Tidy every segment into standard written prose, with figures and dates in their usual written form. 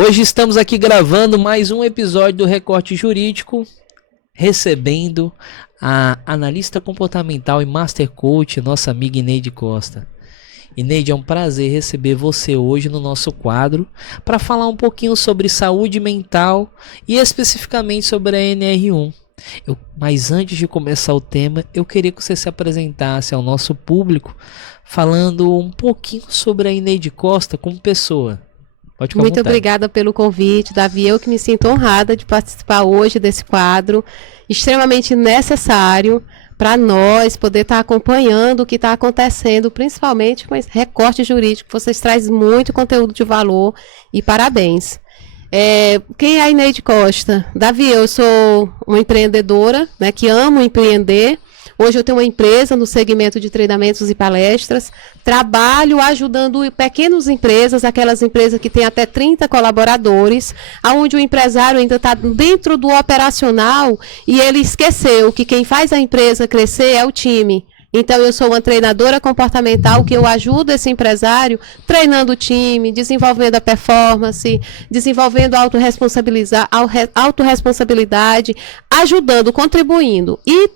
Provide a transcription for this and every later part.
Hoje estamos aqui gravando mais um episódio do Recorte Jurídico, recebendo a analista comportamental e Master Coach, nossa amiga Ineide Costa. Ineide, é um prazer receber você hoje no nosso quadro para falar um pouquinho sobre saúde mental e especificamente sobre a NR1. Mas antes de começar o tema, eu queria que você se apresentasse ao nosso público falando um pouquinho sobre a Ineide Costa como pessoa. Pode ficar à Muito vontade. obrigada pelo convite, Davi. Eu que me sinto honrada de participar hoje desse quadro extremamente necessário para nós poder estar acompanhando o que está acontecendo, principalmente com esse recorte jurídico. Vocês trazem muito conteúdo de valor e parabéns. Quem é a Ineide Costa? Davi, eu sou uma empreendedora, né, que amo empreender. Hoje eu tenho uma empresa no segmento de treinamentos e palestras, trabalho ajudando pequenas empresas, aquelas empresas que têm até 30 colaboradores, onde o empresário ainda está dentro do operacional e ele esqueceu que quem faz a empresa crescer é o time. Então, eu sou uma treinadora comportamental que eu ajudo esse empresário treinando o time, desenvolvendo a performance, desenvolvendo a autorresponsabilidade, ajudando, contribuindo. E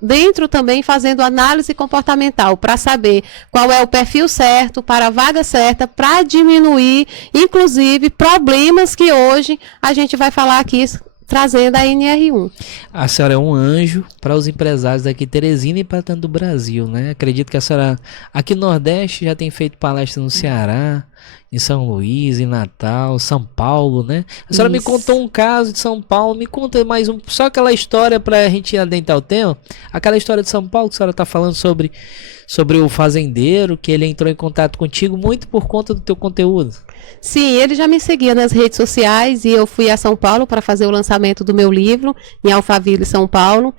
dentro também fazendo análise comportamental para saber qual é o perfil certo, para a vaga certa, para diminuir, inclusive, problemas que hoje a gente vai falar aqui, trazendo a NR1. A senhora é um anjo para os empresários daqui de Teresina e para tanto do Brasil, né? Acredito que a senhora aqui no Nordeste já tem feito palestra no Ceará, em São Luís, em Natal, São Paulo, né? A senhora me contou um caso de São Paulo, me conta mais só aquela história para a gente adentrar o tema, aquela história de São Paulo que a senhora está falando sobre o fazendeiro, que ele entrou em contato contigo muito por conta do teu conteúdo. Sim, ele já me seguia nas redes sociais e eu fui a São Paulo para fazer o lançamento do meu livro, em Alphaville, São Paulo.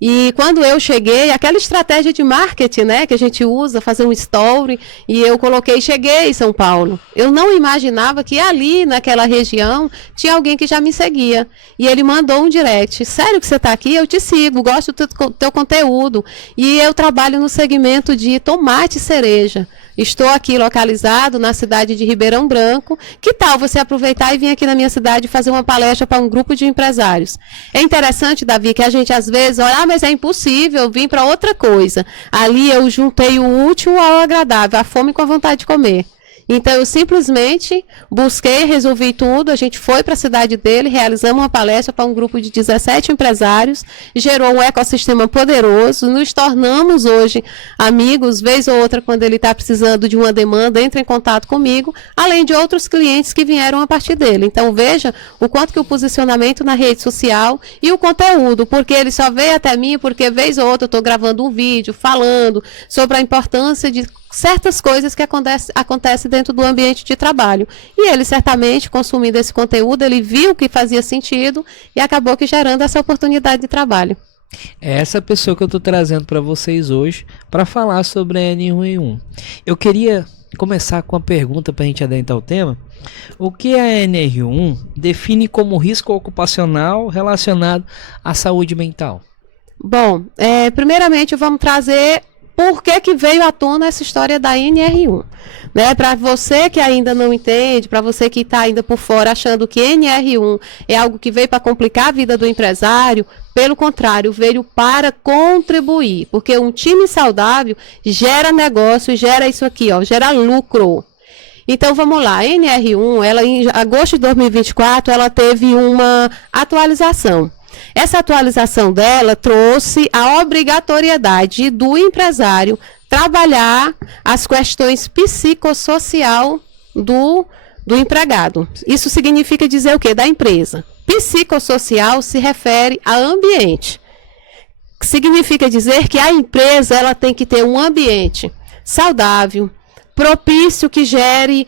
E quando eu cheguei, aquela estratégia de marketing, né, que a gente usa, fazer um story, e eu cheguei em São Paulo. Eu não imaginava que ali, naquela região, tinha alguém que já me seguia. E ele mandou um direct: sério que você está aqui? Eu te sigo, gosto do teu conteúdo. E eu trabalho no segmento de tomate e cereja. Estou aqui localizado na cidade de Ribeirão Branco. Que tal você aproveitar e vir aqui na minha cidade fazer uma palestra para um grupo de empresários? É interessante, Davi, que a gente às vezes olha, mas é impossível, eu vim para outra coisa. Ali eu juntei o útil ao agradável, a fome com a vontade de comer. Então, eu simplesmente busquei, resolvi tudo, a gente foi para a cidade dele, realizamos uma palestra para um grupo de 17 empresários, gerou um ecossistema poderoso, nos tornamos hoje amigos, vez ou outra, quando ele está precisando de uma demanda, entra em contato comigo, além de outros clientes que vieram a partir dele. Então, veja o quanto que o posicionamento na rede social e o conteúdo, porque ele só veio até mim porque, vez ou outra, eu estou gravando um vídeo, falando sobre a importância de certas coisas que acontecem dentro do ambiente de trabalho. E ele, certamente, consumindo esse conteúdo, ele viu que fazia sentido e acabou que gerando essa oportunidade de trabalho. É essa pessoa que eu estou trazendo para vocês hoje para falar sobre a NR1. Eu queria começar com uma pergunta para a gente adentrar o tema. O que a NR1 define como risco ocupacional relacionado à saúde mental? Bom, primeiramente vamos trazer por que veio à tona essa história da NR1. Né? Para você que ainda não entende, para você que está ainda por fora achando que NR1 é algo que veio para complicar a vida do empresário, pelo contrário, veio para contribuir, porque um time saudável gera negócio, gera isso aqui, ó, gera lucro. Então vamos lá, a NR1, ela, em agosto de 2024, ela teve uma atualização. Essa atualização dela trouxe a obrigatoriedade do empresário trabalhar as questões psicossocial do empregado. Isso significa dizer o quê? Da empresa. Psicossocial se refere a ambiente. Significa dizer que a empresa ela tem que ter um ambiente saudável, propício, que gere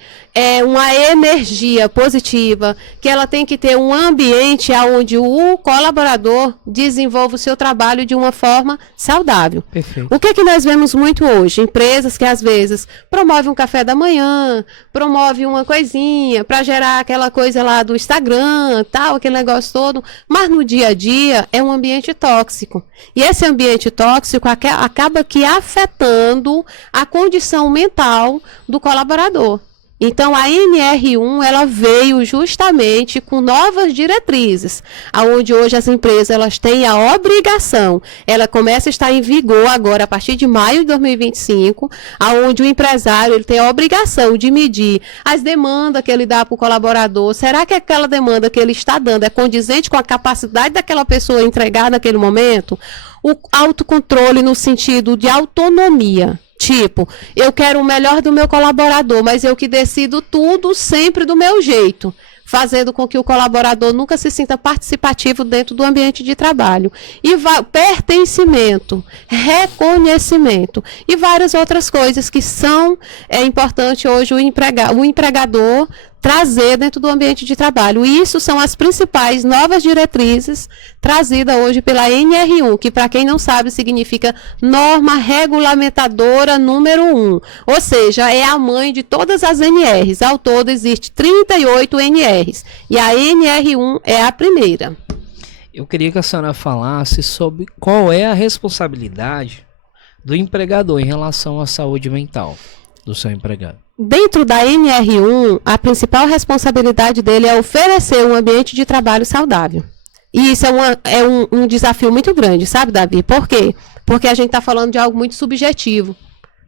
uma energia positiva, que ela tem que ter um ambiente onde o colaborador desenvolva o seu trabalho de uma forma saudável. Perfeito. O que nós vemos muito hoje? Empresas que às vezes promovem um café da manhã, promovem uma coisinha para gerar aquela coisa lá do Instagram, tal, aquele negócio todo, mas no dia a dia é um ambiente tóxico. E esse ambiente tóxico acaba que afetando a condição mental do colaborador. Então, a NR1, ela veio justamente com novas diretrizes, aonde hoje as empresas elas têm a obrigação, ela começa a estar em vigor agora a partir de maio de 2025, aonde o empresário ele tem a obrigação de medir as demandas que ele dá para o colaborador. Será que aquela demanda que ele está dando é condizente com a capacidade daquela pessoa entregar naquele momento? O autocontrole no sentido de autonomia. Tipo, eu quero o melhor do meu colaborador, mas eu que decido tudo sempre do meu jeito, fazendo com que o colaborador nunca se sinta participativo dentro do ambiente de trabalho. E pertencimento, reconhecimento e várias outras coisas que são importantes hoje o empregador trazer dentro do ambiente de trabalho. Isso são as principais novas diretrizes trazidas hoje pela NR1, que para quem não sabe significa Norma Regulamentadora número 1, ou seja, é a mãe de todas as NRs. Ao todo existe 38 NRs e a NR1 é a primeira. Eu queria que a senhora falasse sobre qual é a responsabilidade do empregador em relação à saúde mental do seu empregado. Dentro da NR1, a principal responsabilidade dele é oferecer um ambiente de trabalho saudável. E isso é um desafio muito grande, sabe, Davi? Por quê? Porque a gente está falando de algo muito subjetivo.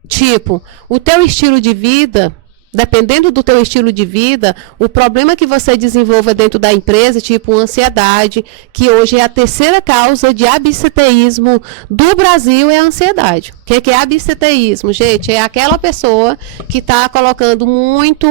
Tipo, o teu estilo de vida, dependendo do teu estilo de vida, o problema que você desenvolva dentro da empresa, tipo ansiedade, que hoje é a terceira causa de absenteísmo do Brasil, é a ansiedade. O que é absenteísmo, gente? É aquela pessoa que está colocando muito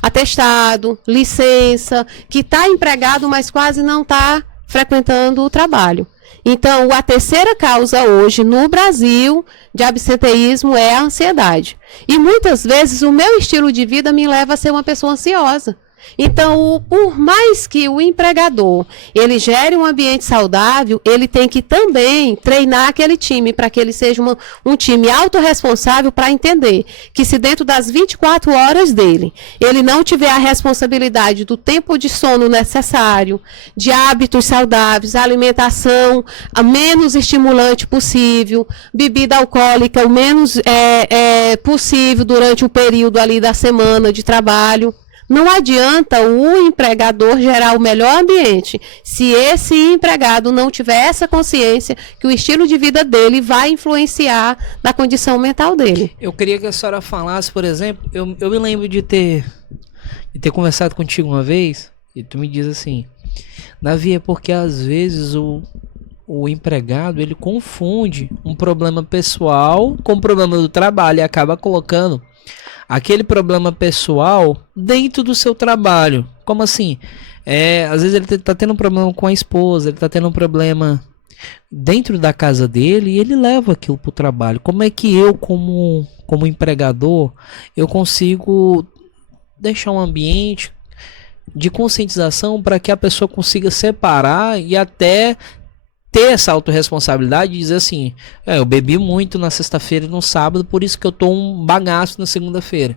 atestado, licença, que está empregado, mas quase não está frequentando o trabalho. Então, a terceira causa hoje no Brasil de absenteísmo é a ansiedade. E muitas vezes o meu estilo de vida me leva a ser uma pessoa ansiosa. Então, por mais que o empregador ele gere um ambiente saudável, ele tem que também treinar aquele time para que ele seja um time autorresponsável, para entender que se dentro das 24 horas dele, ele não tiver a responsabilidade do tempo de sono necessário, de hábitos saudáveis, alimentação a menos estimulante possível, bebida alcoólica o menos possível durante o período ali da semana de trabalho. Não adianta o empregador gerar o melhor ambiente se esse empregado não tiver essa consciência que o estilo de vida dele vai influenciar na condição mental dele. Eu queria que a senhora falasse, por exemplo, eu me lembro de ter conversado contigo uma vez, e tu me diz assim, Davi, é porque às vezes o empregado ele confunde um problema pessoal com o problema do trabalho e acaba colocando aquele problema pessoal dentro do seu trabalho. Como assim? Às vezes ele tá tendo um problema com a esposa, ele tá tendo um problema dentro da casa dele e ele leva aquilo pro trabalho. Como é que eu, como empregador, eu consigo deixar um ambiente de conscientização para que a pessoa consiga separar e até ter essa autorresponsabilidade e dizer assim, eu bebi muito na sexta-feira e no sábado, por isso que eu tô um bagaço na segunda-feira.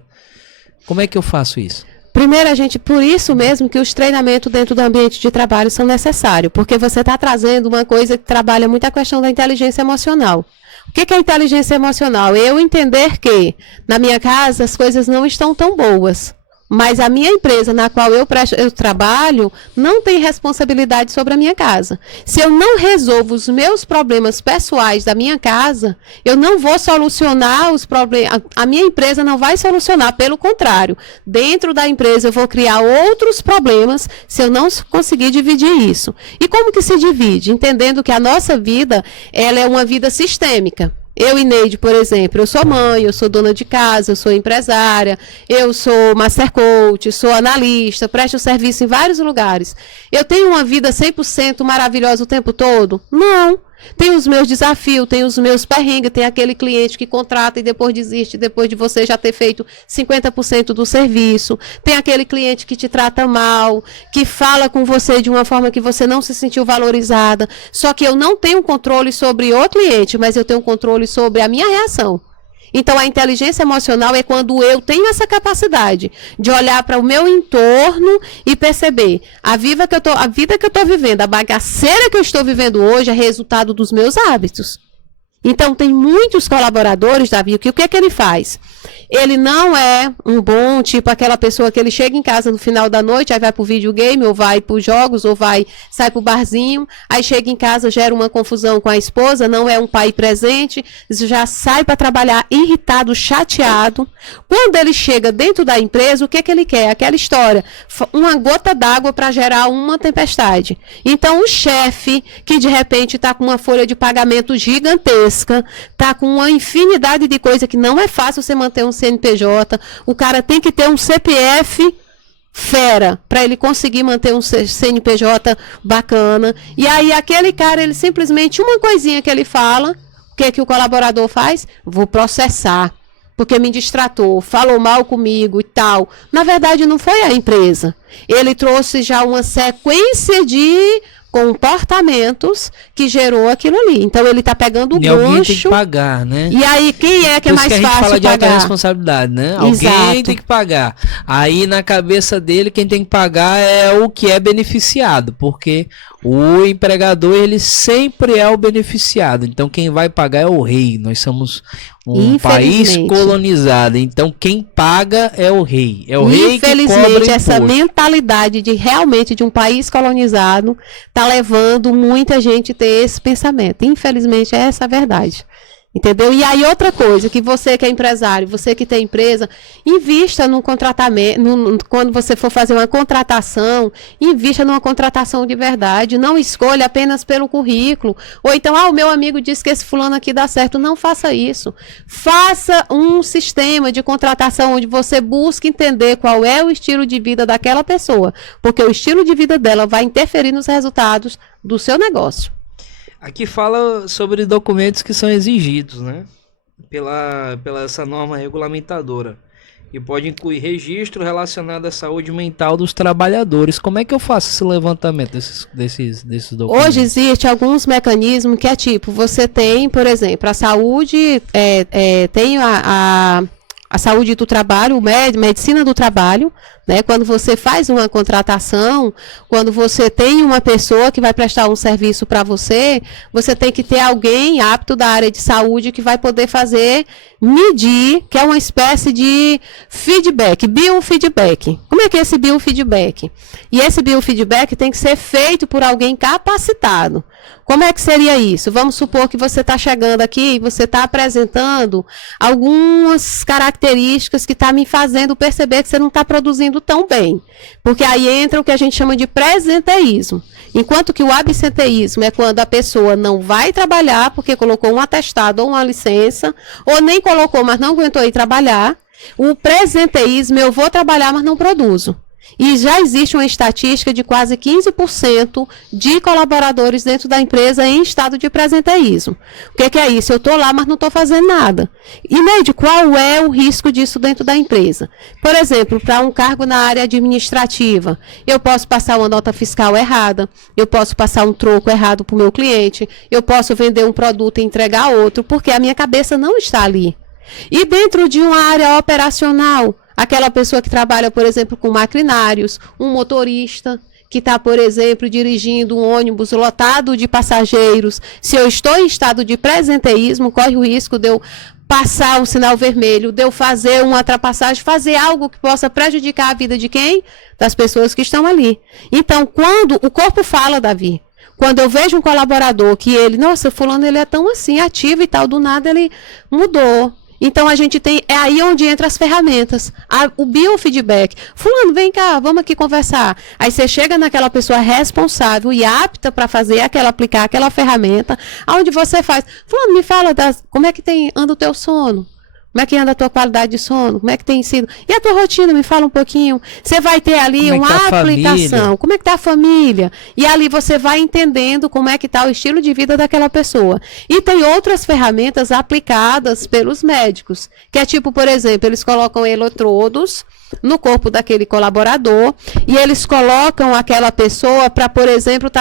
Como é que eu faço isso? Primeiro, por isso mesmo que os treinamentos dentro do ambiente de trabalho são necessários, porque você está trazendo uma coisa que trabalha muito a questão da inteligência emocional. O que é inteligência emocional? Eu entender que na minha casa as coisas não estão tão boas, mas a minha empresa na qual eu trabalho não tem responsabilidade sobre a minha casa. Se eu não resolvo os meus problemas pessoais da minha casa, eu não vou solucionar os problemas. A minha empresa não vai solucionar, pelo contrário. Dentro da empresa eu vou criar outros problemas se eu não conseguir dividir isso. E como que se divide? Entendendo que a nossa vida, ela é uma vida sistêmica. Eu e Neide, por exemplo, eu sou mãe, eu sou dona de casa, eu sou empresária, eu sou master coach, sou analista, presto serviço em vários lugares. Eu tenho uma vida 100% maravilhosa o tempo todo? Não. Tem os meus desafios, tem os meus perrengues, tem aquele cliente que contrata e depois desiste, depois de você já ter feito 50% do serviço. Tem aquele cliente que te trata mal, que fala com você de uma forma que você não se sentiu valorizada. Só que eu não tenho controle sobre o cliente, mas eu tenho controle sobre a minha reação. Então, a inteligência emocional é quando eu tenho essa capacidade de olhar para o meu entorno e perceber a vida que eu estou vivendo, a bagaceira que eu estou vivendo hoje é resultado dos meus hábitos. Então, tem muitos colaboradores, Davi, que o que é que ele faz? Ele não é um bom, tipo aquela pessoa que ele chega em casa no final da noite, aí vai pro videogame, ou vai pros jogos, ou sai pro barzinho, aí chega em casa, gera uma confusão com a esposa, não é um pai presente, já sai para trabalhar irritado, chateado. Quando ele chega dentro da empresa, o que é que ele quer? Aquela história, uma gota d'água para gerar uma tempestade. Então, o chefe, que de repente está com uma folha de pagamento gigantesca, está com uma infinidade de coisa que não é fácil você manter um CNPJ, o cara tem que ter um CPF fera para ele conseguir manter um CNPJ bacana. E aí aquele cara, ele simplesmente, uma coisinha que ele fala, o que é que o colaborador faz? Vou processar, porque me distratou, falou mal comigo e tal. Na verdade, não foi a empresa. Ele trouxe já uma sequência de comportamentos que gerou aquilo ali. Então ele está pegando o gancho. Alguém tem que pagar, né? E aí quem é que é mais fácil pagar? A gente fala de alta responsabilidade, né? Alguém tem que pagar. Aí na cabeça dele quem tem que pagar é o que é beneficiado, porque o empregador ele sempre é o beneficiado. Então quem vai pagar é o rei. Nós somos um país colonizado, então quem paga é o rei. É o rei que cobra imposto. Infelizmente, essa mentalidade de realmente de um país colonizado está levando muita gente a ter esse pensamento. Infelizmente, é essa a verdade. Entendeu? E aí outra coisa, que você que é empresário, você que tem empresa, invista num contratamento, quando você for fazer uma contratação, invista numa contratação de verdade, não escolha apenas pelo currículo, ou então, o meu amigo disse que esse fulano aqui dá certo, não faça isso. Faça um sistema de contratação onde você busque entender qual é o estilo de vida daquela pessoa, porque o estilo de vida dela vai interferir nos resultados do seu negócio. Aqui fala sobre documentos que são exigidos, né? Pela essa norma regulamentadora. E pode incluir registro relacionado à saúde mental dos trabalhadores. Como é que eu faço esse levantamento desses documentos? Hoje existe alguns mecanismos que é tipo, você tem, por exemplo, a saúde, tem a saúde do trabalho, medicina do trabalho, né? Quando você faz uma contratação, quando você tem uma pessoa que vai prestar um serviço para você, você tem que ter alguém apto da área de saúde que vai poder medir, que é uma espécie de feedback, biofeedback. Como é que é esse biofeedback? E esse biofeedback tem que ser feito por alguém capacitado. Como é que seria isso? Vamos supor que você está chegando aqui e você está apresentando algumas características que está me fazendo perceber que você não está produzindo tão bem. Porque aí entra o que a gente chama de presenteísmo. Enquanto que o absenteísmo é quando a pessoa não vai trabalhar porque colocou um atestado ou uma licença, ou nem colocou, mas não aguentou ir trabalhar. O presenteísmo, eu vou trabalhar, mas não produzo. E já existe uma estatística de quase 15% de colaboradores dentro da empresa em estado de presenteísmo. O que é isso? Eu estou lá, mas não estou fazendo nada. E, Neide, qual é o risco disso dentro da empresa? Por exemplo, para um cargo na área administrativa, eu posso passar uma nota fiscal errada, eu posso passar um troco errado para o meu cliente, eu posso vender um produto e entregar outro, porque a minha cabeça não está ali. E dentro de uma área operacional, aquela pessoa que trabalha, por exemplo, com maquinários, um motorista que está, por exemplo, dirigindo um ônibus lotado de passageiros, se eu estou em estado de presenteísmo, corre o risco de eu passar um sinal vermelho, de eu fazer uma ultrapassagem, fazer algo que possa prejudicar a vida de quem? Das pessoas que estão ali. Então, quando o corpo fala, Davi, quando eu vejo um colaborador que ele, nossa, fulano ele é tão assim, ativo e tal, do nada ele mudou. Então, a gente tem, é aí onde entra as ferramentas, o biofeedback. Fulano, vem cá, vamos aqui conversar. Aí você chega naquela pessoa responsável e apta para aplicar aquela ferramenta, onde você faz, fulano, me fala como é que anda o teu sono? Como é que anda a tua qualidade de sono? Como é que tem sido? E a tua rotina? Me fala um pouquinho. Você vai ter ali uma aplicação. Como é que está a família? E ali você vai entendendo como é que está o estilo de vida daquela pessoa. E tem outras ferramentas aplicadas pelos médicos. Que é tipo, por exemplo, eles colocam eletrodos no corpo daquele colaborador e eles colocam aquela pessoa para, por exemplo,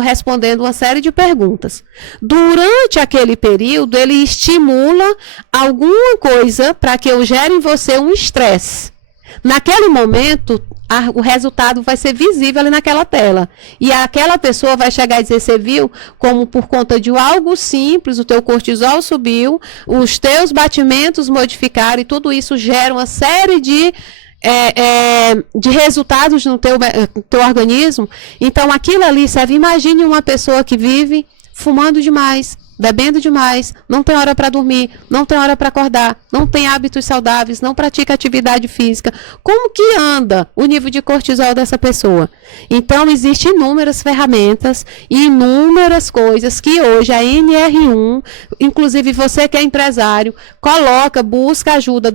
respondendo uma série de perguntas. Durante aquele período, ele estimula alguma coisa para que eu gere em você um estresse. Naquele momento, o resultado vai ser visível ali naquela tela. E aquela pessoa vai chegar e dizer, você viu como por conta de algo simples, o teu cortisol subiu, os teus batimentos modificaram e tudo isso gera uma série de resultados no teu organismo. Então aquilo ali serve. Imagine uma pessoa que vive fumando demais, bebendo demais, não tem hora para dormir, não tem hora para acordar, não tem hábitos saudáveis, não pratica atividade física. Como que anda o nível de cortisol dessa pessoa? Então, existem inúmeras ferramentas e inúmeras coisas que hoje a NR1, inclusive você que é empresário, busca ajuda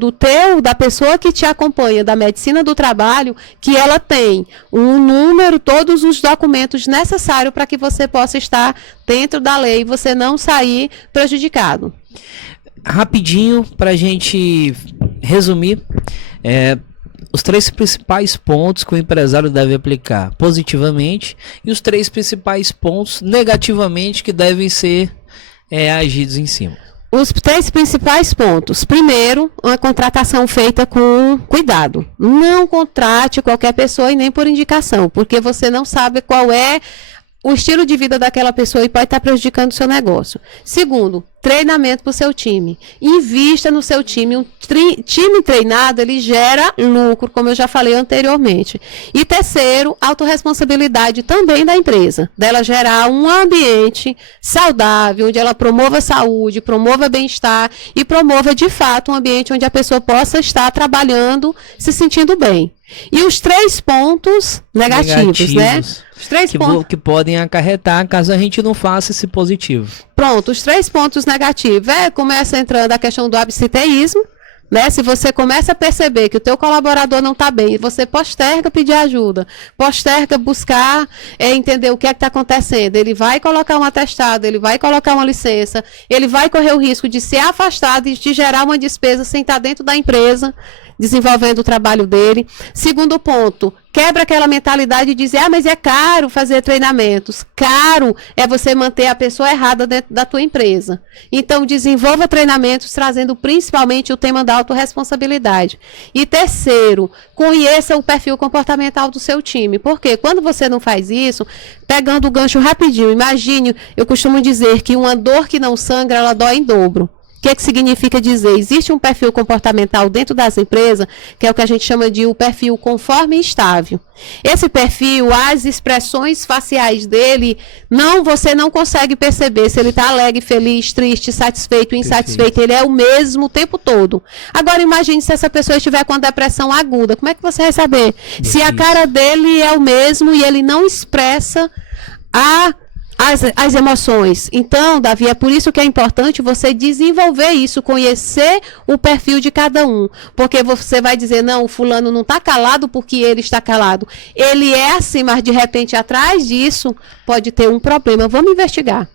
da pessoa que te acompanha, da medicina do trabalho, que ela tem um número, todos os documentos necessários para que você possa estar dentro da lei e você não sair prejudicado. Rapidinho, para a gente resumir, os 3 principais pontos que o empresário deve aplicar positivamente e os 3 principais pontos negativamente que devem ser agidos em cima. Os 3 principais pontos. Primeiro, uma contratação feita com cuidado. Não contrate qualquer pessoa e nem por indicação, porque você não sabe qual é o estilo de vida daquela pessoa e pode estar prejudicando o seu negócio. Segundo, treinamento para o seu time. Invista no seu time. Um time treinado, ele gera lucro, como eu já falei anteriormente. E terceiro, autorresponsabilidade também da empresa. Dela gerar um ambiente saudável, onde ela promova saúde, promova bem-estar e promova, de fato, um ambiente onde a pessoa possa estar trabalhando, se sentindo bem. E os 3 pontos negativos, né? Os 3 pontos que podem acarretar caso a gente não faça esse positivo. Pronto, os 3 pontos negativos. Começa entrando a questão do absenteísmo, né? Se você começa a perceber que o teu colaborador não está bem, você posterga pedir ajuda, posterga buscar entender o que é que está acontecendo. Ele vai colocar um atestado, ele vai colocar uma licença, ele vai correr o risco de ser afastado e de gerar uma despesa sem estar dentro da empresa, desenvolvendo o trabalho dele. Segundo ponto, quebra aquela mentalidade de dizer, mas é caro fazer treinamentos. Caro é você manter a pessoa errada dentro da tua empresa. Então, desenvolva treinamentos trazendo principalmente o tema da autorresponsabilidade. E terceiro, conheça o perfil comportamental do seu time. Porque quando você não faz isso, pegando o gancho rapidinho, imagine, eu costumo dizer que uma dor que não sangra, ela dói em dobro. O que significa dizer? Existe um perfil comportamental dentro das empresas, que é o que a gente chama de o perfil conforme estável. Esse perfil, as expressões faciais dele, você não consegue perceber se ele está alegre, feliz, triste, satisfeito, insatisfeito. Ele é o mesmo o tempo todo. Agora imagine se essa pessoa estiver com a depressão aguda. Como é que você vai saber? Se a cara dele é o mesmo e ele não expressa as emoções. Então, Davi, é por isso que é importante você desenvolver isso, conhecer o perfil de cada um. Porque você vai dizer, não, o fulano não está calado porque ele está calado. Ele é assim, mas de repente atrás disso pode ter um problema. Vamos investigar.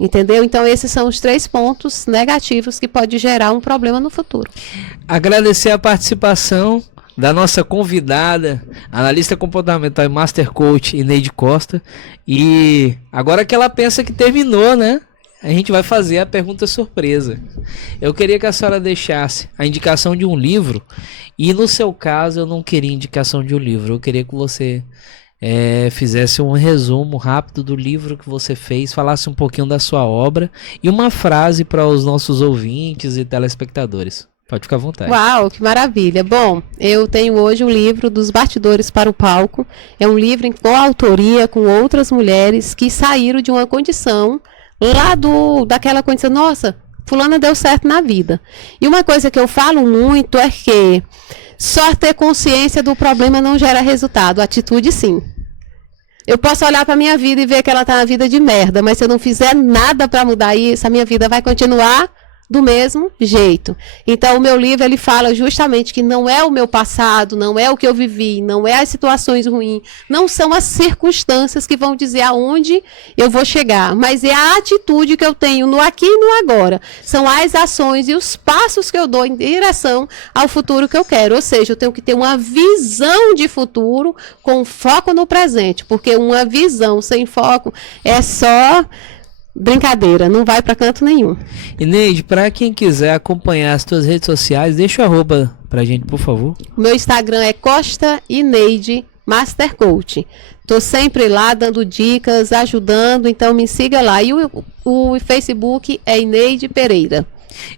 Entendeu? Então, esses são os 3 pontos negativos que pode gerar um problema no futuro. Agradecer a participação da nossa convidada, analista comportamental e Master Coach, Ineide Costa. E agora que ela pensa que terminou, né? A gente vai fazer a pergunta surpresa. Eu queria que a senhora deixasse a indicação de um livro. E no seu caso, eu não queria indicação de um livro. Eu queria que você fizesse um resumo rápido do livro que você fez, falasse um pouquinho da sua obra e uma frase para os nossos ouvintes e telespectadores. Pode ficar à vontade. Uau, que maravilha. Bom, eu tenho hoje um livro dos bastidores para o palco. É um livro em coautoria com outras mulheres que saíram de uma condição lá daquela condição, nossa, fulana deu certo na vida. E uma coisa que eu falo muito é que só ter consciência do problema não gera resultado, atitude sim. Eu posso olhar para a minha vida e ver que ela está na vida de merda, mas se eu não fizer nada para mudar isso, a minha vida vai continuar do mesmo jeito. Então, o meu livro, ele fala justamente que não é o meu passado, não é o que eu vivi, não é as situações ruins, não são as circunstâncias que vão dizer aonde eu vou chegar, mas é a atitude que eu tenho no aqui e no agora. São as ações e os passos que eu dou em direção ao futuro que eu quero. Ou seja, eu tenho que ter uma visão de futuro com foco no presente, porque uma visão sem foco é só brincadeira, não vai para canto nenhum. Ineide, para quem quiser acompanhar as tuas redes sociais, deixa o arroba pra gente, por favor. Meu Instagram é Costa Ineide Master Coach. Tô sempre lá dando dicas, ajudando, então me siga lá. E o Facebook é Ineide Pereira.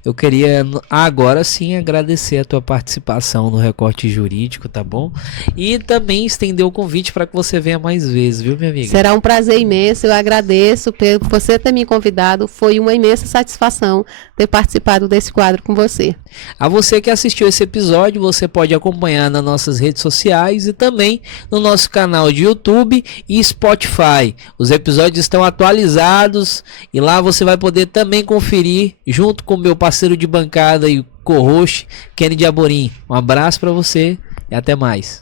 Eu queria agora sim agradecer a tua participação no Recorte Jurídico, tá bom? E também estender o convite para que você venha mais vezes, viu, minha amiga? Será um prazer imenso, eu agradeço por você ter me convidado, foi uma imensa satisfação ter participado desse quadro com você. A você que assistiu esse episódio, você pode acompanhar nas nossas redes sociais e também no nosso canal de YouTube e Spotify. Os episódios estão atualizados e lá você vai poder também conferir junto com o meu parceiro de bancada e co-host, Kennedy Amorim. Um abraço para você e até mais.